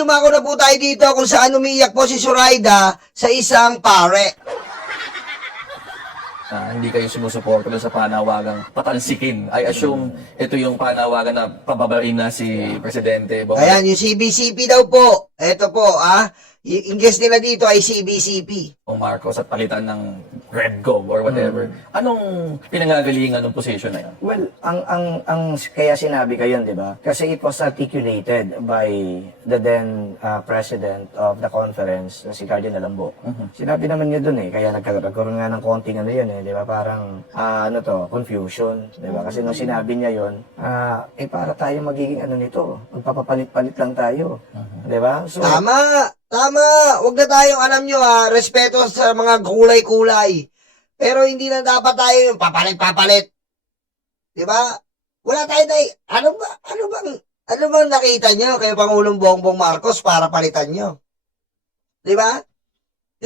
dumako na po tayo dito kung saan umiiyak po si Zoraida sa isang pare. Hindi kayo sumusuporta sa panawagang patalsikin. I assume ito yung panawagan na pababarin na si Presidente Bongbong. Ayan, yung CBCP daw po. Ito po, yung guest nila dito ay CBCP. Marcos at palitan ng Red Gov or whatever. Anong pinangagalingan ng position na yan? Well, ang kaya sinabi ko yun, di ba? Kasi it was articulated by the then president of the conference, si Cardinal Lambo. Sinabi naman niya dun kaya nagkaroon nga ng konting ano yun di ba? Parang, confusion, di ba? Kasi nung sinabi niya yun, para tayo magiging ano nito, magpapapalit-palit lang tayo. Di ba? So, Tama. Huwag na tayong, alam nyo respeto sa mga kulay-kulay. Pero hindi na dapat tayo yung papalit-papalit. Di ba? Wala tayo ano bang nakita nyo kay Pangulong Bongbong Marcos para palitan nyo? Di ba?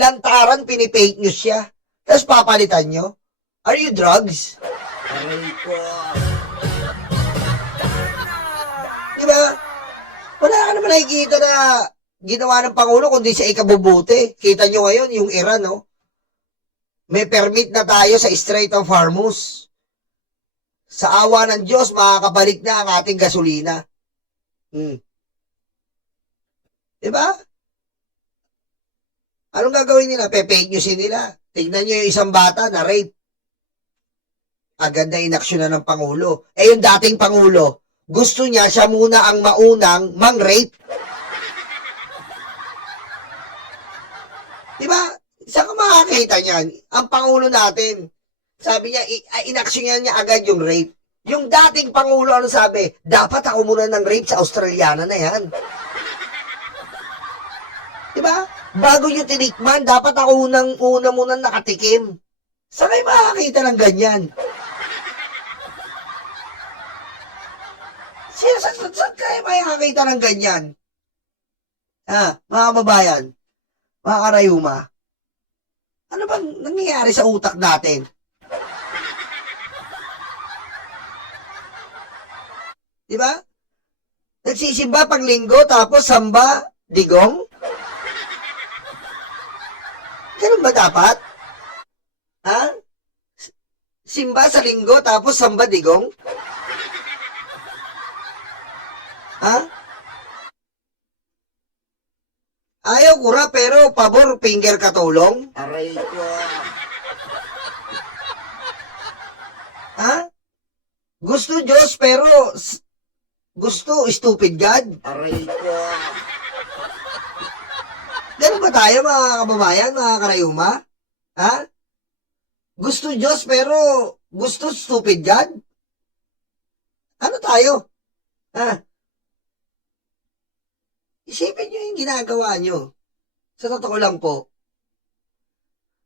Lantaran, pinipake news siya. Tapos papalitan nyo? Are you drugs? Aray ko. Di ba? Wala ka naman nakikita na ginawa ng Pangulo kundi sa ikabubuti. Kita nyo ngayon, yung Iran, may permit na tayo sa Strait of Hormuz. Sa awa ng Diyos, makakabalik na ang ating gasolina. Diba? Anong gagawin nila? Pe-fake newsin nila. Tignan nyo yung isang bata na rape. Agad na inaksyon na ng Pangulo. Yung dating Pangulo, gusto niya siya muna ang maunang mang-rape. Diba? Saan ka makakita niyan? Ang Pangulo natin, sabi niya, inaksyon niya agad yung rape. Yung dating Pangulo, ano sabi? Dapat ako muna ng rape sa Australiana na yan. Diba? Bago nyo tinikman, dapat ako una muna nakatikim. Saan kayo makakita ng ganyan? Saan kayo makakita ng ganyan? Mga kababayan, mga karayuma, ano bang nangyayari sa utak natin? Diba? Nagsisimba pag linggo, tapos samba, digong? Ganun ba dapat? Simba sa linggo, tapos samba, digong? Ayaw kura pero pabor finger katulong? Aray ko. Gusto Diyos pero gusto stupid God? Aray ko. Ganun ba tayo mga kababayan, mga karayuma? Gusto Diyos pero gusto stupid God? Ano tayo? Isipin nyo yung ginagawa nyo. Sa totoo lang po.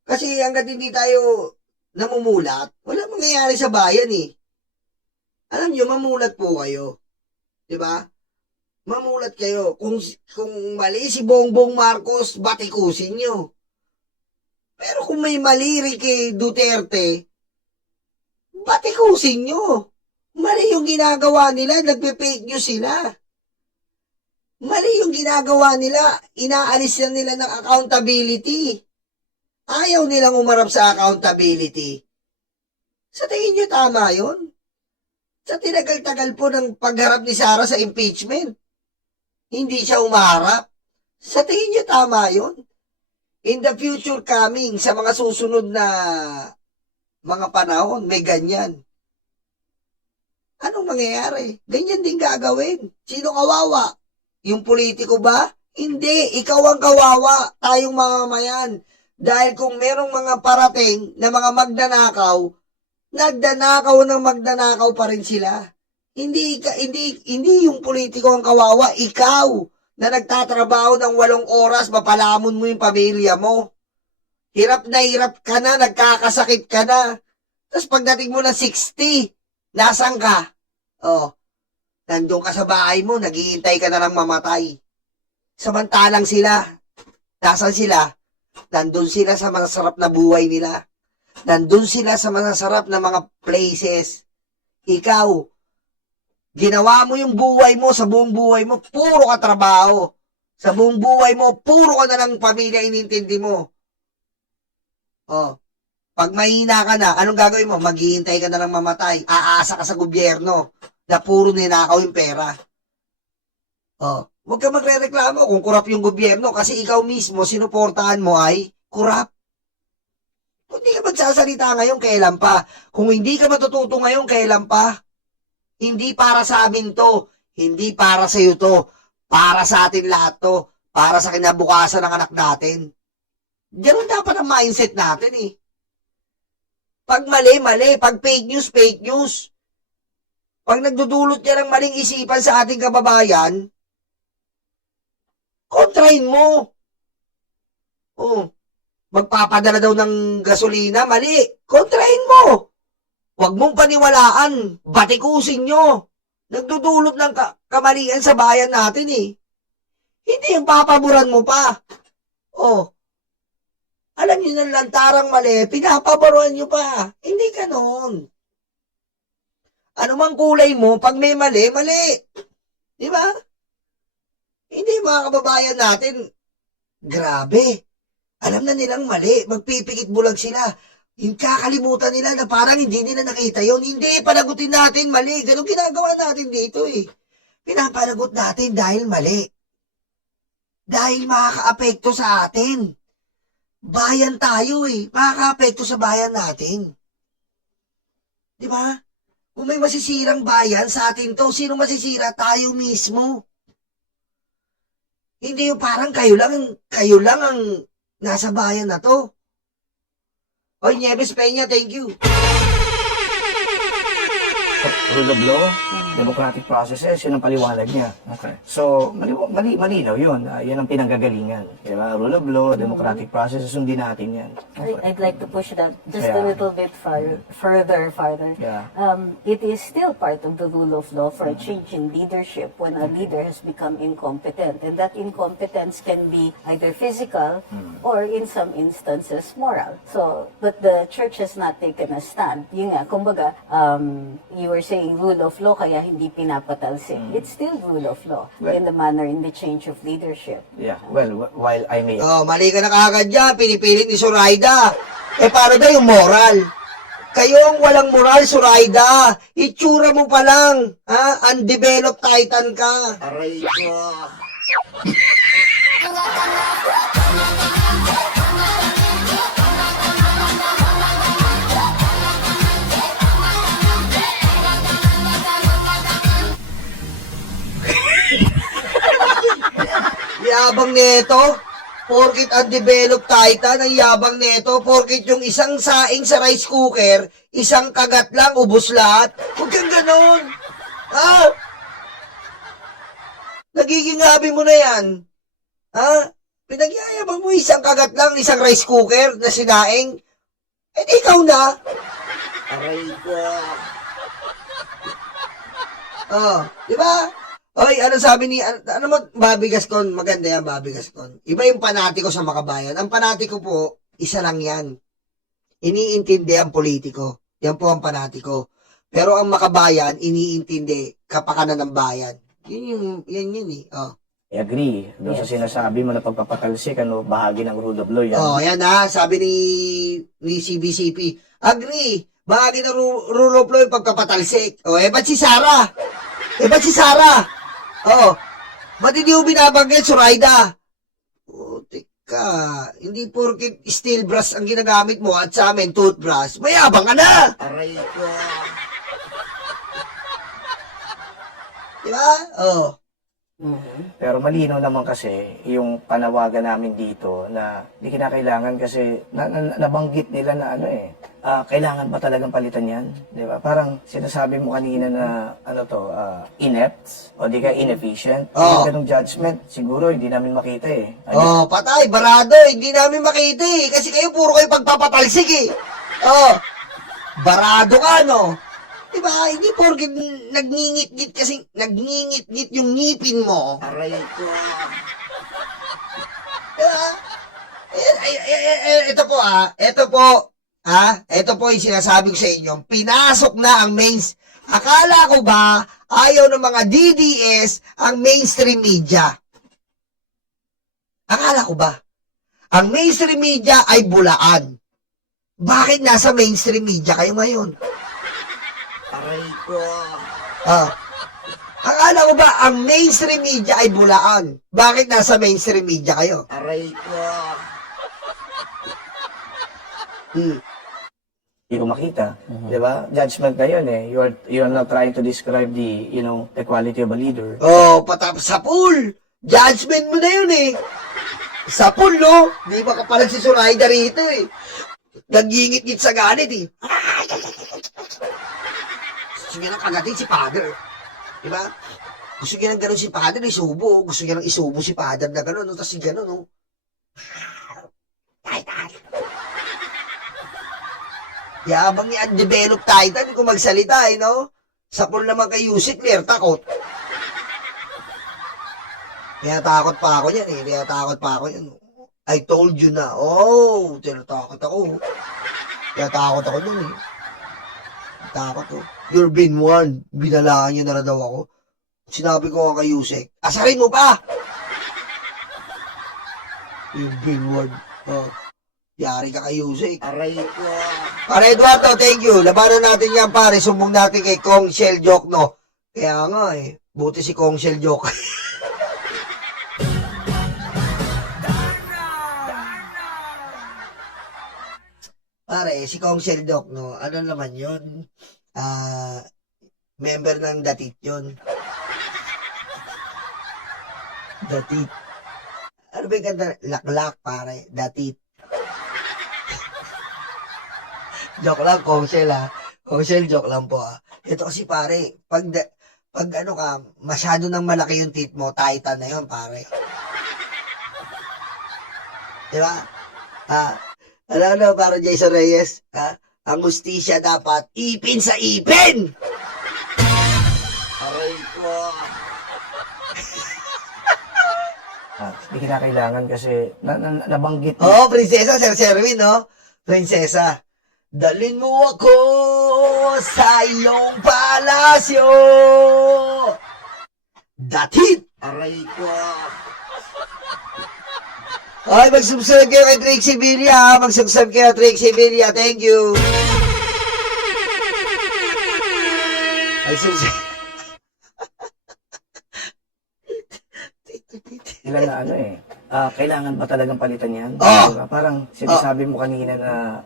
Kasi hanggat hindi tayo namumulat, walang mangyayari sa bayan Alam nyo, mamulat po kayo. Diba? Mamulat kayo. Kung mali si Bongbong Marcos, batikusin nyo. Pero kung may mali rin kay Duterte, batikusin nyo. Mali yung ginagawa nila, nagpe-fake news sila. Mali yung ginagawa nila, inaalis na nila ng accountability. Ayaw nilang umarap sa accountability. Sa tingin nyo tama yun? Sa tinagal-tagal po ng pagharap ni Sara sa impeachment, hindi siya umarap. Sa tingin nyo tama yun? In the future coming, sa mga susunod na mga panahon, may ganyan. Anong mangyayari? Ganyan din gagawin. Sino kawawa? Yung politiko ba? Hindi. Ikaw ang kawawa. Tayong mamamayan. Dahil kung merong mga parating na mga magnanakaw, nagdanakaw ng magnanakaw pa rin sila. Hindi yung politiko ang kawawa. Ikaw na nagtatrabaho ng 8 oras, mapalamon mo yung pamilya mo. Hirap na hirap ka na, nagkakasakit ka na. Tapos pagdating mo ng 60, nasan ka? Nandun ka sa bahay mo, naghihintay ka na lang mamatay. Samantalang sila, nasan sila? Nandun sila sa masarap na buhay nila. Nandun sila sa masarap na mga places. Ikaw, ginawa mo yung buhay mo, sa buong buhay mo, puro ka trabaho. Sa buong buhay mo, puro ka na lang pamilya inintindi mo. Oh. Pag mahina ka na, anong gagawin mo? Maghihintay ka na lang mamatay. Aasa ka sa gobyerno na puro ninakaw yung pera. Oh. Huwag ka magre-reklamo kung kurap yung gobyerno kasi ikaw mismo, sinuportahan mo ay kurap. Kung hindi ka magsasalita ngayon, kailan pa? Kung hindi ka matututo ngayon, kailan pa? Hindi para sa amin to. Hindi para sa iyo to. Para sa atin lahat to. Para sa kinabukasan ng anak natin. Ganun dapat ang mindset natin eh. Pag mali, mali. Pag fake news, fake news. Pag nagdudulot niya ng maling isipan sa ating kababayan, kontrahin mo. Oh. Magpapadala daw ng gasolina, mali. Kontrahin mo. Huwag mong paniwalaan. Batikusin nyo. Nagdudulot ng kamalian sa bayan natin eh. Hindi yung papaboran mo pa. Oh. Alam nyo ng lantarang mali, pinapaboran nyo pa. Hindi ganon. Ano mang kulay mo, pag may mali, mali. Di ba? Hindi mga kababayan natin, grabe. Alam na nilang mali, magpipikit bulag sila. Kakalimutan nila na parang hindi nila nakita yon. Hindi, panagutin natin mali. Ganun ginagawa natin dito eh. Pinapanagot natin dahil mali. Dahil makaka-apekto sa atin. Bayan tayo eh. Makaka-apekto sa bayan natin. Di ba? Kung may masisirang bayan sa atin to, sino masisira? Tayo mismo. Hindi yung parang kayo lang ang nasa bayan na to. Oy, Nieves Peña, thank you. Rule of law, democratic processes, yun ang paliwanag niya. Okay. So, malinaw yun. Yan ang pinanggagalingan. Diba? Rule of law, democratic processes, sundin natin yan. I'd like to push that just Yeah. a little bit further. Yeah. It is still part of the rule of law for a change in leadership when a leader has become incompetent. And that incompetence can be either physical or in some instances moral. So, but the church has not taken a stand. Yun nga, kumbaga, you were saying rule of law kaya hindi pinapatalsik. It's still rule of law in the manner, in the change of leadership. Yeah. Well, while I may... Oh, mali ka na kagad dyan. Pinipilit ni Zoraida. Para daw yung moral. Kayo ang walang moral, Zoraida. Itsura mo pa lang. Ha? Undeveloped titan ka. Aray ko. Yabang neto. Porkit undeveloped titan, ang yabang neto. Porkit yung isang saing sa rice cooker, isang kagat lang, ubos lahat. Huwag kang ganon. Ha? Nagiging habi mo na yan. Ha? Pinagyayabang mo isang kagat lang, isang rice cooker na sinaing. Eh, ikaw na. Aray ko. Oh, di ba? Oy, ano sabi ni, ano mo, Bobby Gascon, maganda yan, Bobby Gascon. Iba yung panatiko sa makabayan. Ang panatiko po, isa lang yan. Iniintindi ang politiko. Yan po ang panatiko. Pero ang makabayan, iniintindi kapakanan ng bayan. Yan yun eh. Oh. I agree. Doon sa sinasabi mo na pagpapatalsik, bahagi ng rule of law yan. Oh, yan ha, sabi ni CBCP. Agree. Bahagi ng rule of law yung pagpapatalsik. Oh, ba't si Sarah? Ba't si Sarah? Oh, ba't hindi mo binabanggit, Zoraida? Oh, teka, hindi porkit steel brush ang ginagamit mo at sa amin toothbrush, mayabang ka na! Aray ko. Diba? Oh. Pero malinaw naman kasi yung panawagan namin dito na hindi kinakailangan kasi nabanggit nila na kailangan ba talagang palitan yan? Di ba? Parang sinasabi mo kanina na inept o di ka inefficient. Oo. Yung ganung judgment, siguro hindi namin makita eh. Oh, patay, barado, hindi namin makita eh. Kasi kayo puro kayo pagpapatalsik eh. Oh, barado ka, no? Diba, hindi porket nagngingit-ngit kasi nagngingit-ngit yung ngipin mo. Aray ko. Diba? Ito po, ito po yung sinasabi ko sa inyo. Pinasok na ang akala ko ba ayaw ng mga DDS ang mainstream media? ko ba? Ang mainstream media ay bulaan. Bakit nasa mainstream media kayo ngayon? Aray ko. Ah, akala ko ba ang mainstream media ay bulaan? Bakit nasa mainstream media kayo? Aray ko. Hmm. Hindi ko makita. Di ba? Judgment na yun eh. You are not trying to describe the quality of a leader. Oh, patapos sa pool. Judgment mo na yun eh. Sa pool, no? Di ba ka pa nagsisuraida rito eh. Nagingit-ngit sa galit eh. Gusto niya nang kagatin si Father. Di ba? Gusto niya nang gano'n si Father, isubo. Gusto niya nang isubo si Father na gano'n. No? Tapos si gano'n, no? Titan. Yabang ni undeveloped Titan kung magsalita, eh, no? Sa pool naman kay Yusik, clear takot. Kaya takot pa ako yan, eh. Kaya takot pa ako yan. I told you na. Oh, tinatakot ako. Kaya takot ako dun, eh. Takot, oh. You're been warned. Binalaan niyo na daw ako. Sinabi ko nga kay Yusek, asarin mo pa! You've been warned. Oh. Yari ka kay Yusek. Aray ko. Pare Eduardo, thank you. Labanan natin yan, pare. Sumbong natin kay Kong Shell Joke, no? Kaya nga, eh. Buti si Kong Shell Joke. Pare, si Kong Shell Joke, no? Ano naman yun? Member ng Datit yun. Datit. Ano ba yung kanta? Laklak, pare. Datit. Joke lang, Kong Shell, ha? Kong Shell, joke lang po, ha? Ito kasi, pare, pag ano ka, masyado nang malaki yung tit mo, Titan na yun, pare. Di ba? Ano, para Jason Reyes, ang hustisya dapat ipin sa ipin! Aray ko. Hindi kinakailangan kasi nabanggit Oo, prinsesa, Sir Serwin, no? Prinsesa, dalin mo ako sa iyong palasyo! Datit! Aray ko. Ay, mag-subscribe kayo kay Trixie Villa, ha? Mag-subscribe kayo kay Trixie Villa. Thank you. Mag-subscribe. Sila na ano eh. Kailangan ba talagang palitan yan? Oo. Diba? Parang sinasabi mo kanina na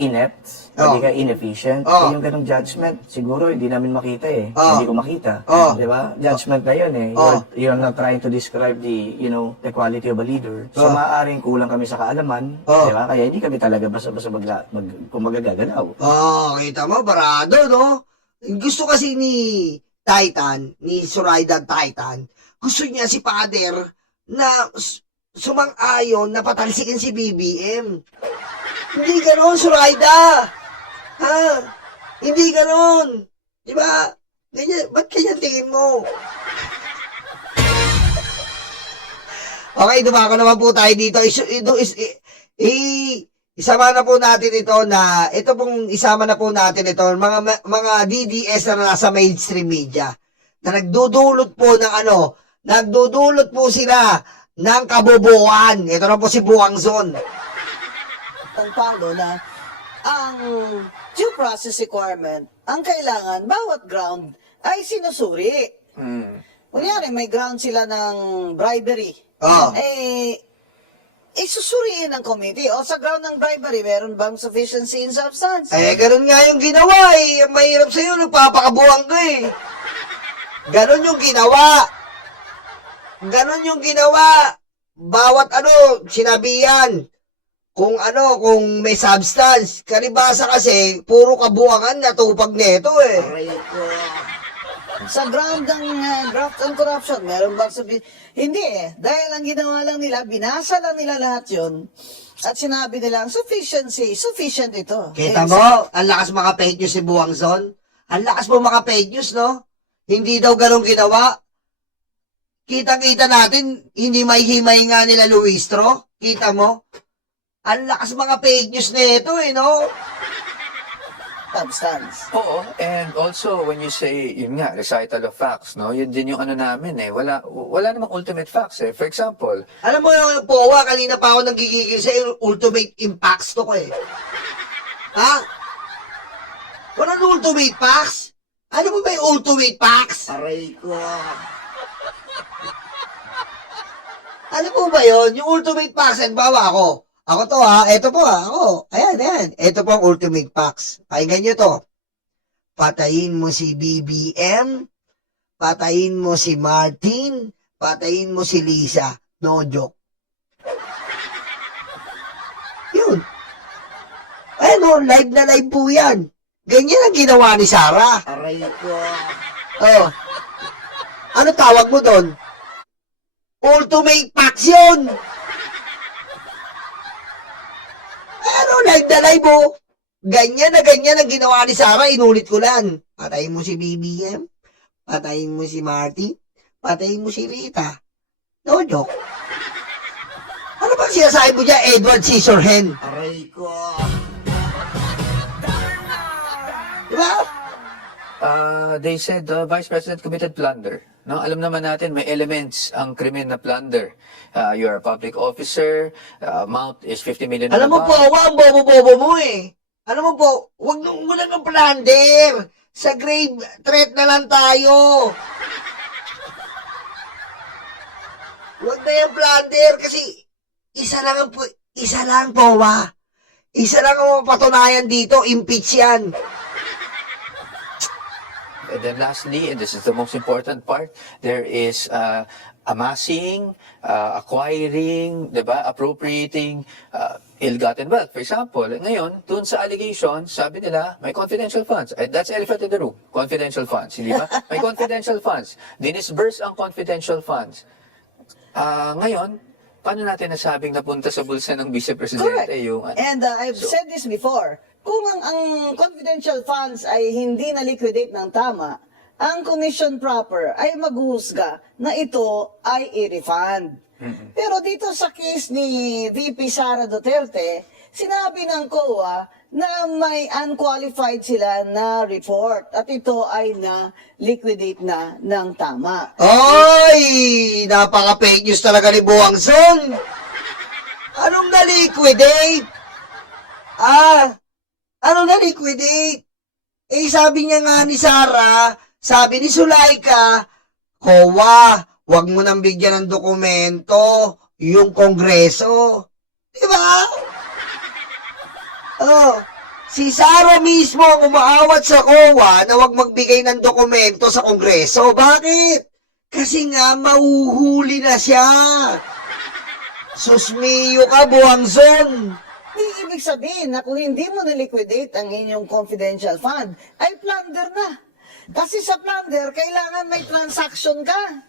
inept, Oo. hindi ka inefficient. Oo. Yung ganong judgment, siguro hindi namin makita eh. Oo. Hindi ko makita. Oo. Di ba? Judgment na yun eh. Oo. You're not trying to describe the quality of a leader. So Oo. maaaring kulang kami sa kaalaman. Oo. Di ba? Kaya hindi kami talaga basta-basta kung magagagalaw. Oh, kita mo, barado, no? Gusto kasi ni Titan, ni Suraida Titan, gusto niya si Father na sumang-ayon na patalsikin si BBM. Hindi ganon, Suraida. Ha? Hindi ganon. Di ba? Ganyan, ba't kanya tingin mo? Okay, dumako naman po tayo dito. Isama na po natin ito na, ito pong isama na po natin ito, mga DDS na nasa mainstream media, na nagdudulot po ng nagdudulot po sila ng kabobohan. Ito na po si Buangzon. Ang Pangulo na ang due process requirement, ang kailangan, bawat ground ay sinusuri. Kunyari, may ground sila ng bribery. Oh. Susuriin ng committee. O sa ground ng bribery, meron bang sufficiency in substance? Ganun nga yung ginawa eh. Ang mahirap sa'yo, nagpapakabuhan ka eh. Ganun yung ginawa. Ganon yung ginawa. Bawat sinabihan. Kung may substance. Karibasa kasi, puro kabuangan na tupag neto eh. Sa ground ng graft and corruption, meron bang sabi? Hindi eh. Dahil ang ginawa lang nila, binasa lang nila lahat yun. At sinabi nila, sufficient ito. Kita mo, ang lakas mga fake news si Buangzon. Ang lakas mo mga fake news, no? Hindi daw ganun ginawa. Kita-kita natin, hindi mahihimay nga nila Luistro. Kita mo? Ang lakas mga fake news na ito eh, no? substance. Oo, and also when you say, yun nga, recital of facts, no? Yun din yung ano namin eh. Wala namang ultimate facts eh. For example, Alam mo yung POA, kanina pa ako nagigigil sa ultimate impacts to ko eh. Ha? Walang ultimate packs? Ano mo ba yung ultimate packs? Aray ko. Ano po ba yun? Yung ultimate packs, bawa ako. Ako to ha, eto po ha, ako. Ayan. Eto po ang ultimate packs. Pakinggan nyo to. Patayin mo si BBM, patayin mo si Martin, patayin mo si Lisa. No joke. Yun. Ayan o, live na live po yan. Ganyan ang ginawa ni Sarah. Aray ko. Oh. Ano tawag mo doon? Ultimate packs yun. Ano, live na live oh. Ganyan na ganyan ang ginawa ni Sarah, inulit ko lang. Patayin mo si BBM, patayin mo si Marty, patayin mo si Rita. No joke. Ano bang sinasabi mo dyan, Edward Scissorhands? Aray ko. Diba? they said the Vice President committed plunder. No, alam naman natin may elements ang krimen na plunder. You're a public officer, amount is 50 million. Alam mo po, ang bobo-bobo mo eh. Alam mo po, wala ng plunder. Sa grave threat na lang tayo. Huwag na yung plunder kasi isa lang po, Isa lang ang mapatunayan dito, impeach yan. And then lastly, and this is the most important part, there is amassing, acquiring, diba, appropriating ill-gotten wealth. For example, ngayon, dun sa allegation, sabi nila, may confidential funds. That's elephant in the room. Confidential funds, hindi ba? May confidential funds. Dinisburse ang confidential funds. Ngayon, paano natin nasabing napunta sa bulsa ng Vice Presidente Correct. yung... And I've said this before, kung ang confidential funds ay hindi na-liquidate ng tama, ang commission proper ay maghuhusga na ito ay i-refund. Pero dito sa case ni VP Sara Duterte, sinabi ng COA na may unqualified sila na report at ito ay na-liquidate na ng tama. Ay, napaka-fake news talaga ni Buwang Son. Anong na-liquidate? Anong na-liquidate? Eh, sabi niya nga ni Sarah, sabi ni Sulaika, COA, wag mo nang bigyan ng dokumento yung Kongreso. Diba? Oh, si Sarah mismo ang umaawat sa COA na wag magbigay ng dokumento sa Kongreso. Bakit? Kasi nga, mauhuli na siya. Susmiyo ka, Buwangzon. Di ibig sabihin na kung hindi mo na-liquidate ang inyong confidential fund, ay plunder na. Kasi sa plunder, kailangan may transaction ka.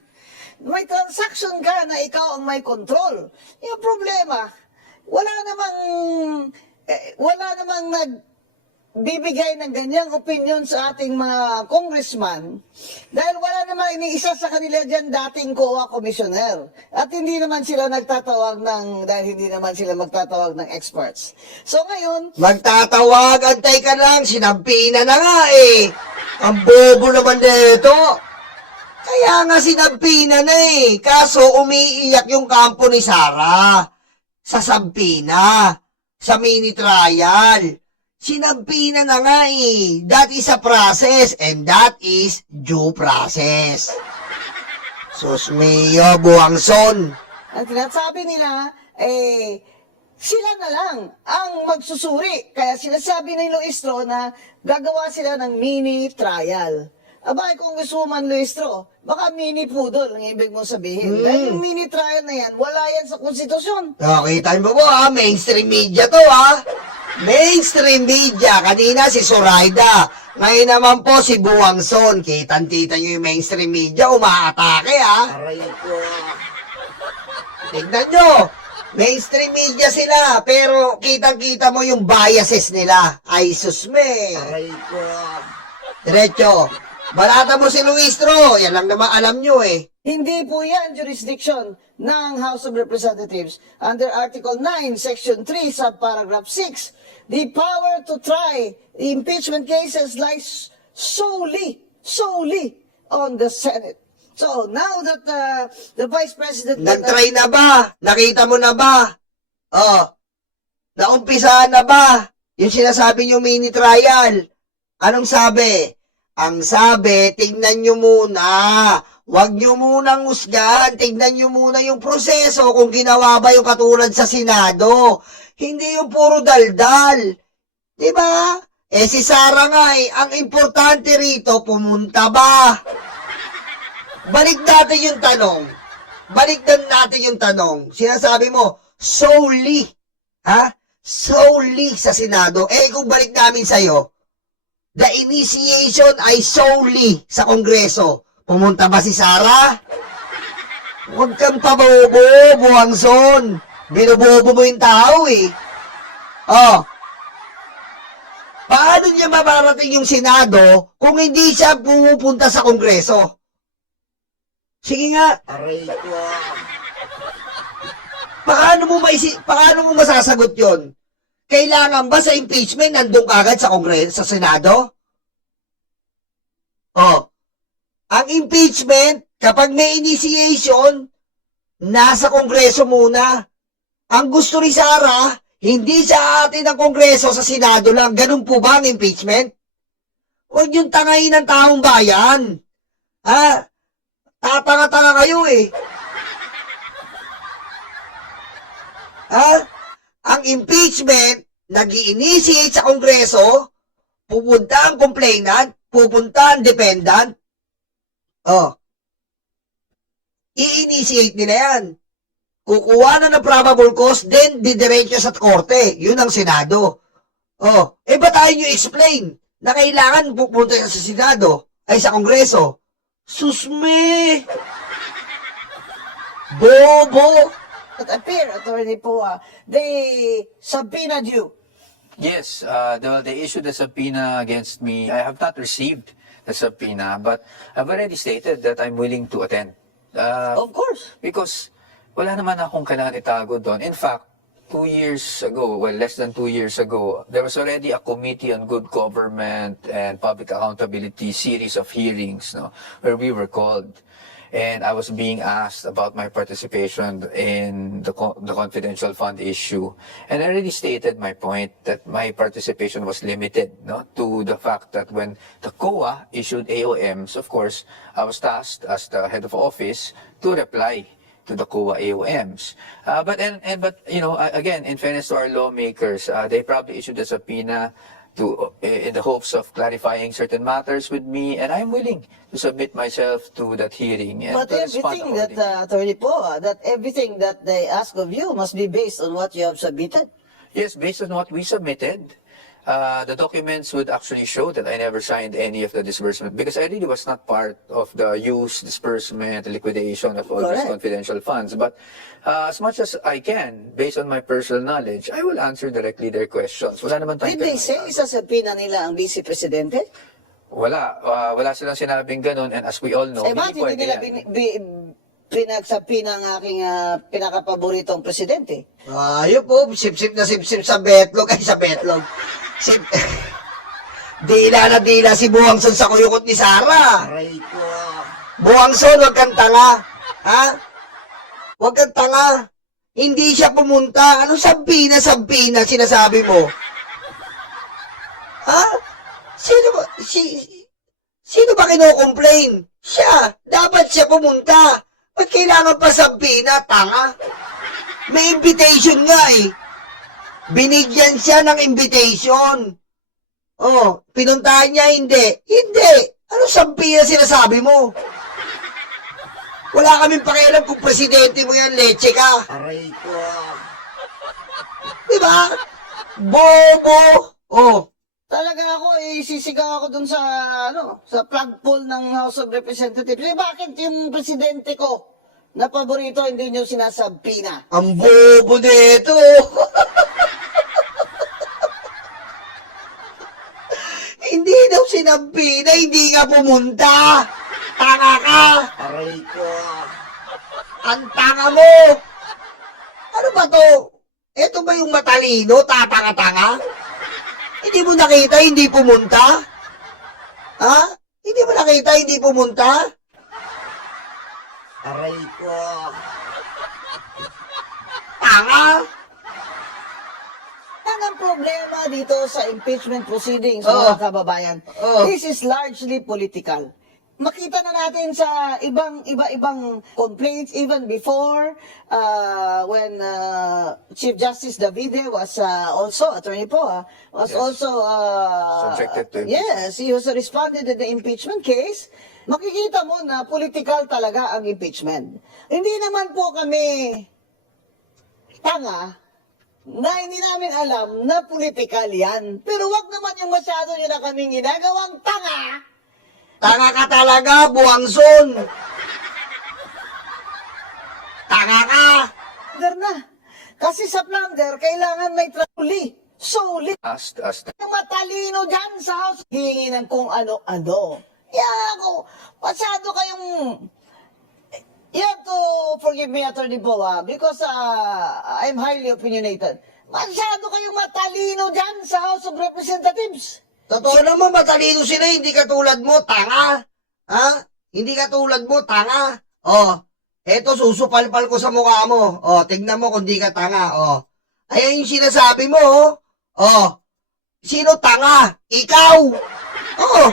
May transaction ka na ikaw ang may control. Yung problema, wala namang nagbibigay ng ganyang opinion sa ating mga congressman dahil wala namang iniisa sa kanila dyan dating COA commissioner. At hindi naman sila magtatawag ng experts. So ngayon, Magtatawag, antay ka lang, sinampina na nga eh. Ang bobo naman dito. Kaya nga sinampina na eh. Kaso umiiyak yung kampo ni Sarah sa sampina, sa mini trial. Sinampina na nga eh. That is a process and that is due process. Sus Mio, Buwangson. ang sinasabi nila, sila na lang ang magsusuri. Kaya sinasabi ni Luistro na gagawa sila ng mini trial. Abay, kung gusto mo man, Luistro, baka mini pudol ang ibig mong sabihin. Dahil yung mini trial na yan, wala yan sa konstitusyon. Nakita mo po ha, mainstream media to ha. Mainstream media. Kanina si Zoraida. Ngayon naman po si Buwangson. Kitang-kita nyo yung mainstream media, umaatake ha. Aray ko. Tignan nyo. Mainstream media sila, pero kitang-kita mo yung biases nila. Ay, susme. Aray ko. Diretso. Balata mo si Luistro. Yan lang naman alam nyo eh. Hindi po yan jurisdiction ng House of Representatives. Under Article 9, Section 3, Subparagraph 6, the power to try impeachment cases lies solely on the Senate. So now that the Vice President... Nag-try na ba? Nakita mo na ba? Oh. Naumpisahan na ba? Yung sinasabi nyo mini trial. Anong sabi? Ang sabi, tignan nyo muna. Huwag nyo munang husgahan. Tignan nyo muna yung proseso kung ginawa ba yung katulad sa Senado. Hindi yung puro daldal. Diba? Eh si Sara nga eh, ang importante rito, pumunta ba? Balik natin yung tanong. Balikdan natin yung tanong. Sinasabi mo, solely. Ha? Solely sa Senado. Eh kung balik namin sa'yo, the initiation ay solely sa Kongreso. Pumunta ba si Sara? Huwag kang pabobo, Buwangson. Binubobo mo yung tao eh. Oh. Paano niya mabarating yung Senado kung hindi siya pumupunta sa Kongreso? Sige nga. Aray ko. Paano mo masasagot yon? Kailangan ba sa impeachment nandun kagad sa Kongreso, sa Senado? Oh. Ang impeachment, kapag may initiation, nasa Kongreso muna. Ang gusto ni Sara, hindi sa atin ng Kongreso, sa Senado lang. Ganun po ba ang impeachment? Huwag yung tangayin ng taong bayan. Ha? Tatanga-tanga kayo eh. Ha? Ang impeachment, nag-i-initiate sa Kongreso, pupunta ang complainant, pupunta ang defendant. Oh. I-initiate nila yan. Kukuha na ng probable cause, then didiretso sa korte. Yun ang Senado. Oh. Eh, ba't tayo nyo explain na kailangan pupunta sa Senado, ay sa Kongreso? Susme! Bobo! It appear, Attorney Poa, they subpoenaed you. Yes, they issued a subpoena against me. I have not received the subpoena, but I've already stated that I'm willing to attend. Of course. Because wala naman akong kailangan itago doon. In fact, 2 years ago, well, less than 2 years ago, there was already a Committee on Good Government and Public Accountability series of hearings, no, where we were called. And I was being asked about my participation in the confidential fund issue. And I already stated my point that my participation was limited, no, to the fact that when the COA issued AOMs, of course, I was tasked as the head of office to reply to the COA AOMs. But you know, again, in fairness to our lawmakers, they probably issued a subpoena to in the hopes of clarifying certain matters with me, and I'm willing to submit myself to that hearing. And But to respond everything that, accordingly. Attorney Poa, that everything that they ask of you must be based on what you have submitted. Yes, based on what we submitted, the documents would actually show that I never signed any of the disbursement because I really was not part of the use, disbursement, liquidation of all these Correct. confidential funds. But as much as I can, based on my personal knowledge, I will answer directly their questions. Wala naman tayong Did they say sa subpoena nila ang Vice Presidente? Wala. Wala silang sinabing ganun. And as we all know, Eh, bakit hindi pwede nila yan. pinagsapina ang aking pinakapaboritong presidente? Ayun po, sip-sip na sip-sip sa betlog. Ay, sa betlog. Sip... Dila na dila si Buwangson sa kuyukot ni Sara. Aray ko. Buwangson, huwag kang tanga. Ha? Huwag kang tanga. Hindi siya pumunta. Anong sampina sinasabi mo? Ha? Sino ba kino-complain? Siya. Dapat siya pumunta. Ba't kailangan pa sampina? Tanga. May invitation nga eh. Binigyan siya ng invitation. Oh, pinuntahan niya, hindi. Hindi. Ano sampina sinasabi mo? Wala kaming pakialam kung presidente mo yan, leche ka. Aray ko. Diba? Bobo. Oh. Talaga ako, sisigaw ako dun sa, sa flagpole ng House of Representatives. Eh, bakit yung presidente ko na paborito hindi nyo sinasabpina? Ang bobo nito. Hindi daw si sinampi na hindi ka pumunta. Tanga ka. Aray ko. Ang tanga mo. Ano ba to? Ito ba yung matalino, tatanga-tanga? Hindi mo nakita, hindi pumunta? Ha? Hindi mo nakita, hindi pumunta? Aray ko. Tanga? Yan ang problema dito sa impeachment proceedings, Oo. mga kababayan. Oo. This is largely political. Makita na natin sa iba-ibang complaints even before when Chief Justice Davide was also Attorney Poe was Yes. also Subjected to impeachment. yes, he was responded in the impeachment case. Makikita mo na political talaga ang impeachment. Hindi naman po kami tanga na hindi namin alam na political yan. Pero wag naman yung masyado nyo na kaming ginagawang tanga. Tanga ka talaga, buwangson. Tanga ka. Plunder na. Kasi sa plunder, kailangan may trapuli. Solid. Asked us Yung matalino dyan sa house, hingi ng kung ano-ano. Yeah, ako, masyado kayong... You have to forgive me, Attorney Boa, because I'm highly opinionated. Masyado kayong matalino dyan sa House of Representatives. Totoo naman, matalino sila, hindi katulad mo, tanga. Ha? Hindi katulad mo, tanga. Oh, eto, susupalpal ko sa mukha mo. Oh, tignan mo kung di ka tanga. Oh, ayan yung sinasabi mo, oh. Oh, sino tanga? Ikaw. Oh,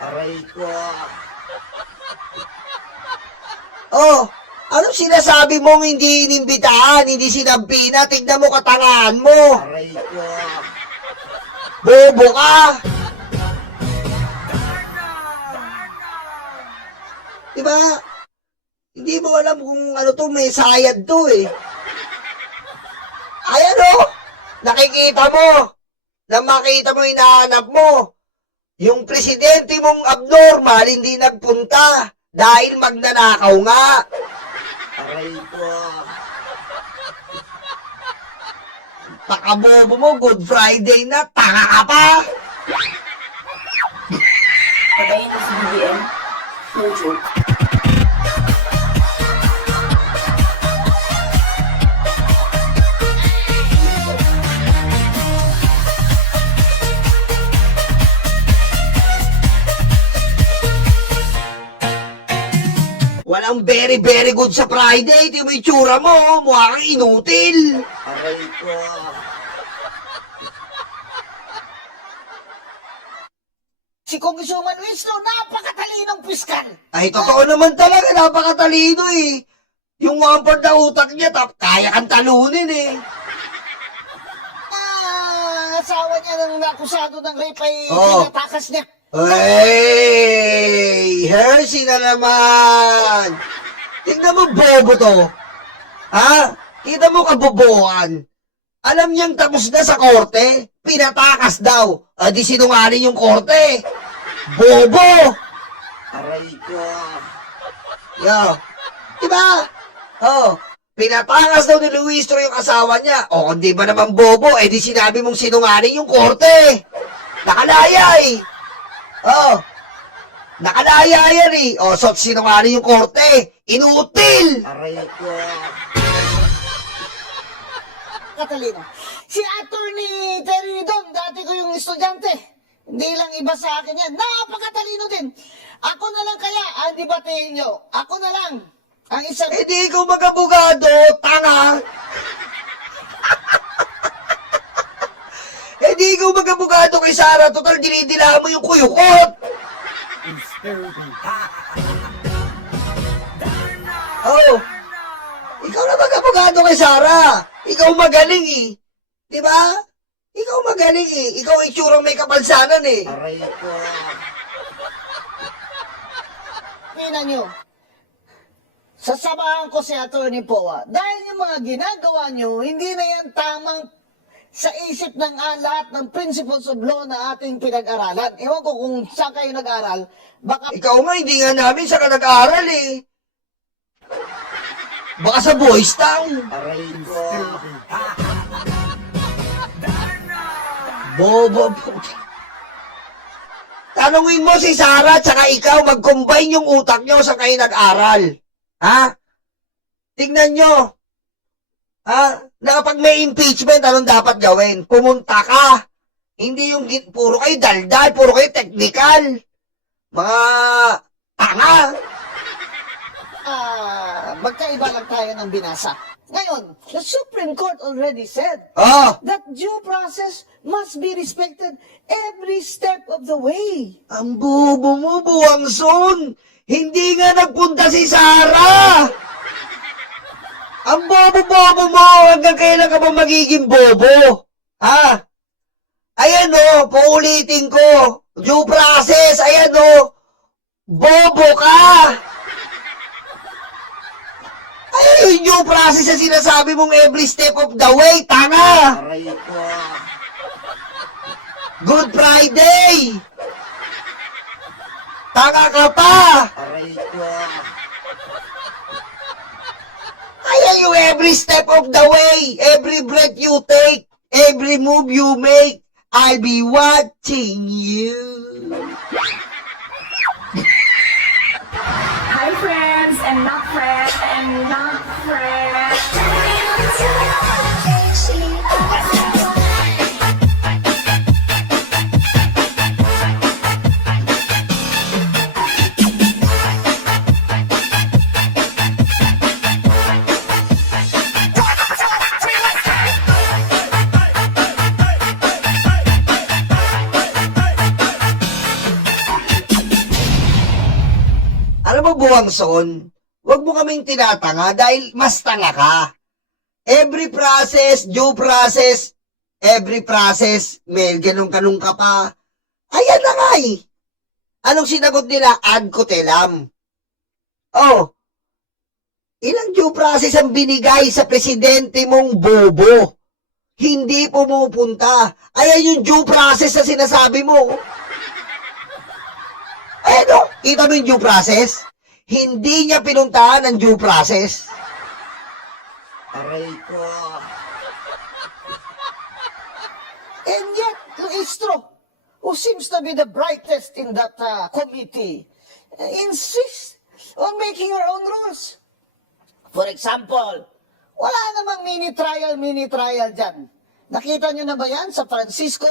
Aray ko. oh. Anong sinasabi mong hindi inimbitahan, hindi sinampina? Tignan mo katangahan mo. Aray ko. Bobo ka! Diba? Hindi mo alam kung ano to, may sayad to eh. Ayan o! Nakikita mo! Na makita mo, hinahanap mo. Yung presidente mong abnormal, hindi nagpunta. Dahil magnanakaw nga. Aray ko. Pakabobo mo, Good Friday na, tanga ka pa! Patayin na si BBM. No joke. Walang very very good sa Friday. Ito yung itsura mo, mukha kang inutil. Aray ko. Si Congresswoman Winslow, napakatalinong piskal. Ay, totoo naman talaga, napakatalino eh. Yung one-fourth na utak niya, kaya kang talunin eh. Asawa niya ng nakusado ng rape ay Oo. tinatakas niya. Hey! Hershey na naman! Tignan mo, bobo to. Ha? Kita mo kabobohan. Alam niyang tapos na sa korte, pinatakas daw. Di sinungaling yung korte. Bobo! Aray ko. Yo. Diba? Oh, pinatakas daw ni Luistro yung asawa niya. O, kung di ba naman bobo, di sinabi mong sinungaling yung korte. Nakalaya eh. Oh, nakalaya yan eh. O, so sinungaling yung korte. Inutil! Aray ko. Katalino. Si Attorney Terry Don, dati ko yung estudyante. Hindi lang iba sa akin yan. Napakatalino din. Ako na lang kaya ang debatehin nyo. Ako na lang ang isang... Di ikaw mag-abogado, tanga. Di ikaw mag-abogado kay Sarah. Total, dinidila mo yung kuyukot. Oh, ikaw na mag-abogado kay Sarah. Ikaw magaling eh. Di ba? Ikaw magaling eh. Ikaw itsurang may kapansanan eh. Aray ko. Tingnan nyo. Sasamahan ko si Attorney Poa. Dahil yung mga ginagawa nyo, hindi na yan tamang sa isip ng lahat ng principles of law na ating pinag-aralan. Ewan ko kung saan kayo nag-aral. Baka Ikaw nga, hindi nga namin sa ka nag-aaral eh. Baka sa Boys Town. Aray ko. Bobo. Tanungin mo si Sarah tsaka ikaw, mag-combine yung utak nyo sa kayo nag-aral. Ha? Tingnan nyo. Ha? Na kapag may impeachment, anong dapat gawin? Pumunta ka. Hindi yung puro kayo daldal, puro kayo technical. Mga tanga. Magkaiba lang tayo ng binasa. Ngayon, the Supreme Court already said Oh, that due process must be respected every step of the way. ang bobo mo, Buwangson. Hindi nga nagpunta si Sarah. Ang bobo-bobo mo. Hanggang kailan ka ba magiging bobo? Ha? Ayan o, paulitin ko. Due process, ayan o. Bobo ka. Ayan yung due process na sinasabi mong every step of the way. Tanga. Good Friday. Tanga ka pa. Ayan yung every step of the way. Every breath you take. Every move you make. I'll be watching you. Hi friends and not friends and not friends. Alam mo, Buwangson, huwag mo kaming tinatanga dahil mas tanga ka. Every process, due process, every process, may ganun-ganun ka pa. Ayan na nga eh. Anong sinagot nila? Ad cotelem. Oh, ilang due process ang binigay sa presidente mong bobo? Hindi pumupunta. Ayan yung due process na sinasabi mo. Ano? Kita mo yung due process? Hindi niya pinuntahan ang due process. Aray ko. And yet, Luistro, who seems to be the brightest in that committee, insists on making her own rules. For example, wala namang mini trial dyan. Nakita nyo na ba yan sa Francisco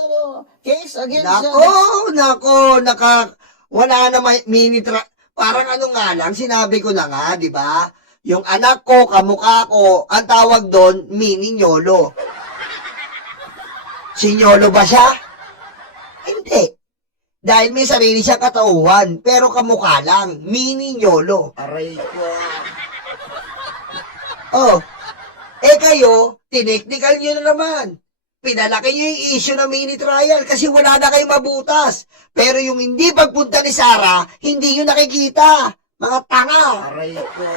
case against... Wala na parang ano nga lang, sinabi ko na nga, di ba? Yung anak ko, kamukha ko, ang tawag doon, mini nyolo. Si nyolo ba siya? Hindi. Dahil may sarili siyang katauhan, pero kamukha lang, mini nyolo. Aray ko. Oh, kayo, tineknikal nyo na naman. Pinalaki nyo yung issue ng mini trial kasi wala na kayong mabutas. Pero yung hindi pagpunta ni Sarah, hindi nyo nakikita. Mga tanga. Aray ko.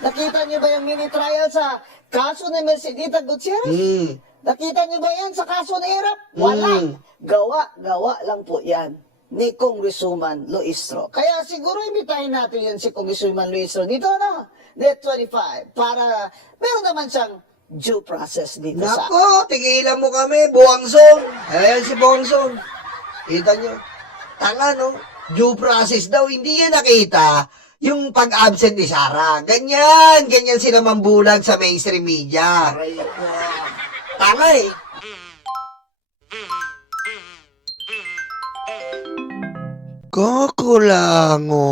Nakita niyo ba yung mini trial sa kaso ni Mercedita Gutierrez? Nakita niyo ba yan sa kaso ni Erap? Wala. Gawa lang po yan ni Congresswoman Luistro. Kaya siguro imbitahin natin yan si Congresswoman Luistro dito, no? Net 25. Para meron naman siyang due process dito sa... Nako, tigilan mo kami, Buwangson. Ayan si Buwangson. Kita nyo. Tanga, no? Due process daw, hindi yan nakita yung pag-absent ni Sarah. Ganyan sila mambulag sa mainstream media. Tanga eh. Kakulango.